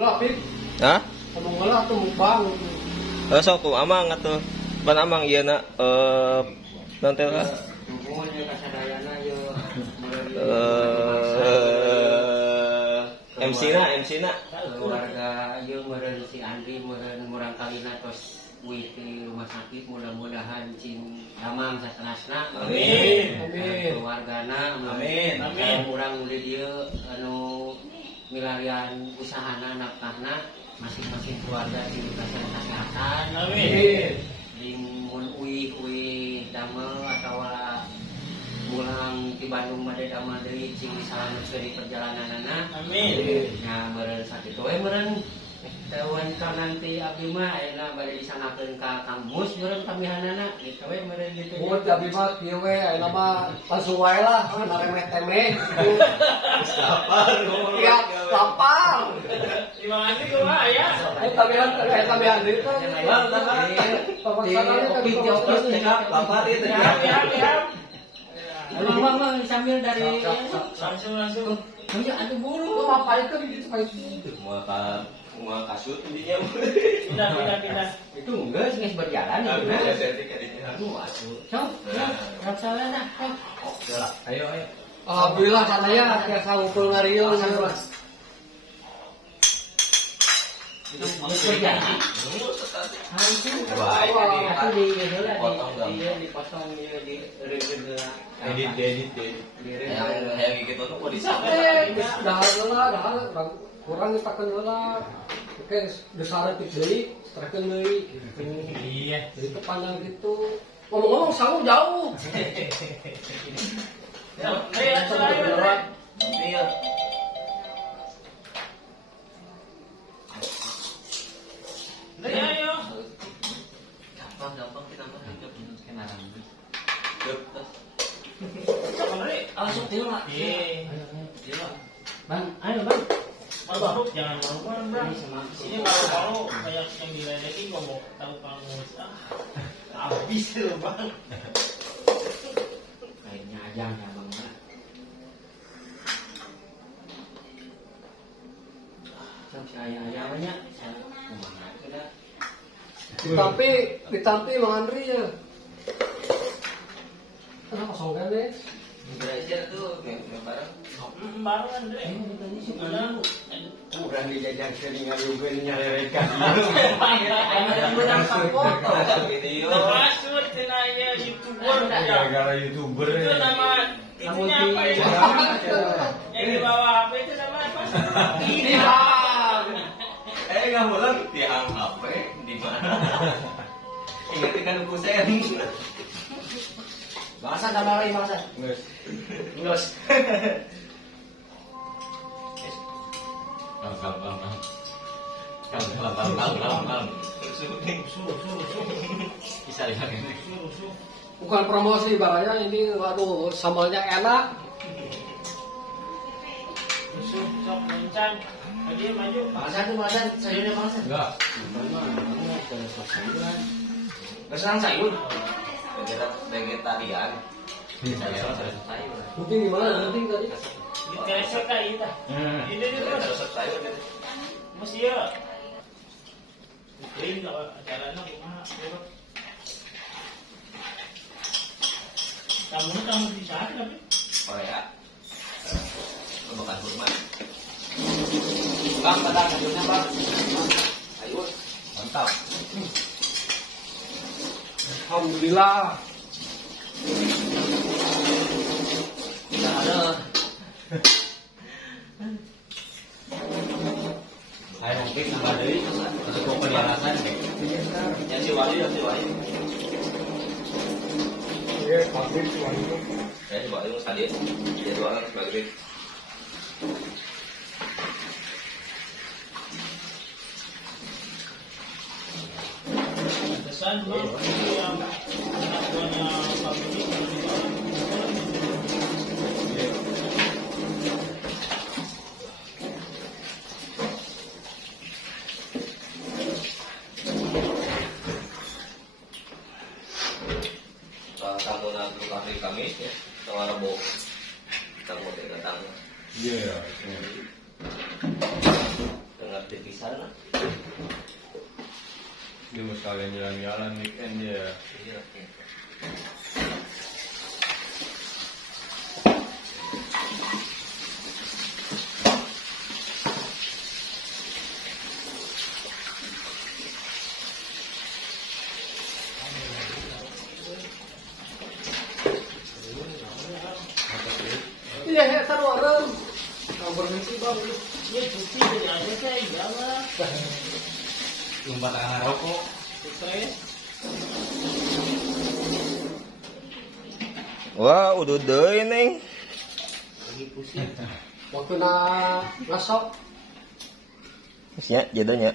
Rapid. Hah? Amang wala tuh mukbang. So kung amang ato. Ban amang iya na nanti ka. Pokoknya kasadayana yo. MC na. Keluarga yo meureun si Andi meureun murang kalina tos wih di rumah sakit, mudah-mudahan cing damang satanasna. Amin. Amin. Keluargana Amin. amin. Urang di dieu anu milarian usahana nafkahna masing-masing keluarga diberikan kesehatan. Amin. Ling mun uih damel atawa mulang di Bandung made damel deui cing salamet di perjalananana. Amin. Nya meureun sakitu we meureun Tawan ka nanti abdi mah ayeuna bade disangakeun ka kampus meureun kamihanana gitu we meureun gitu. Buat abdi mah kieu we ayeuna mah langsung wae lah naremeh-temeh. Iya, lapar. Gimana sih gua ya? Tabihan deui teh. Pemaksanaannya kan Lapar itu. Ya. Bang, sambil dari Langsung. Ayo atuh buru. lu ngapain kan gitu kayak Mau kasut intinya. Pindah. Itu enggak sih berjalan ya. Aduh, Sok, sok salah dah. Ayo. alhamdulillah katanya tiasa ngumpul ngarieu Berjalan. Baik, Aku di dipotong di edit. Yang gitu tuh mau sampai dahar heula kurang ditakeun heula oke besar teh deui strekeun deui gitu. Iya. Jadi kepandang gitu ngomong-ngomong sangu jauh Iya. Ayo. Gampang kita mah hidup kenalan. Langsung tila. Iya. Bang, ayo bang. Malu jangan malu bang. Ini sama Sini malu kayak yang diledekin ngomong tahu kamu habis lu bang. kayaknya aja ya bang. Si ayah-ayahnya kemana kita? ditampi Mang Andri ya kosong kan deh Belajar tuh kayak bareng. Barengan deh. Kurang dijajak sering ngarugen nyarerekan. Video. Masuk cenanya YouTuber. Gara-gara YouTuber. Itu nama itunya apa ya? Yang di bawah HP itu nama apa? Nggak boleh tiang HP di mana? Ingat kan kusen. Bangsa dah lari bangsa. Ngus. Bang. Bisa lihat ini. bukan promosi barangnya ini waduh sambalnya enak Sok mencan. Maju. Bangsa tuh bangsa sayurnya bangsa. Enggak. Berserang sayur. Vegetarian. Sayur. penting gimana penting tadi Diteresek kayak itu. Ini terus. Sayur. Mesti ya. Ini kalau acaranya gimana? Kamu bisa tapi. Oh ya. Bukan kurma. Bang, pedang sayurnya bang. Ayo. Mantap. alhamdulillah Tidak ada. Saya mungkin nambah dari untuk penjelasan. Yang si Wali. ya pabrik cuma itu Saya si Wali tadi dia jualan sebagai Pesan bang, yang anak buahnya pabrik tamu nanti kami Kamis ya, sama Rebo. Kita mau datang. Iya. Dengar TV pisan lah. Dia mau sekalian jalan-jalan weekend ya. Iya, iya. Iya, ya, taruh orang. Nah, berhenti bang. Ya cuci dari aja saya jangan. Lompat anak rokok. Stres. Wah, udah deh neng. Lagi pusing. Waktu na ngasok. Ya, jadinya.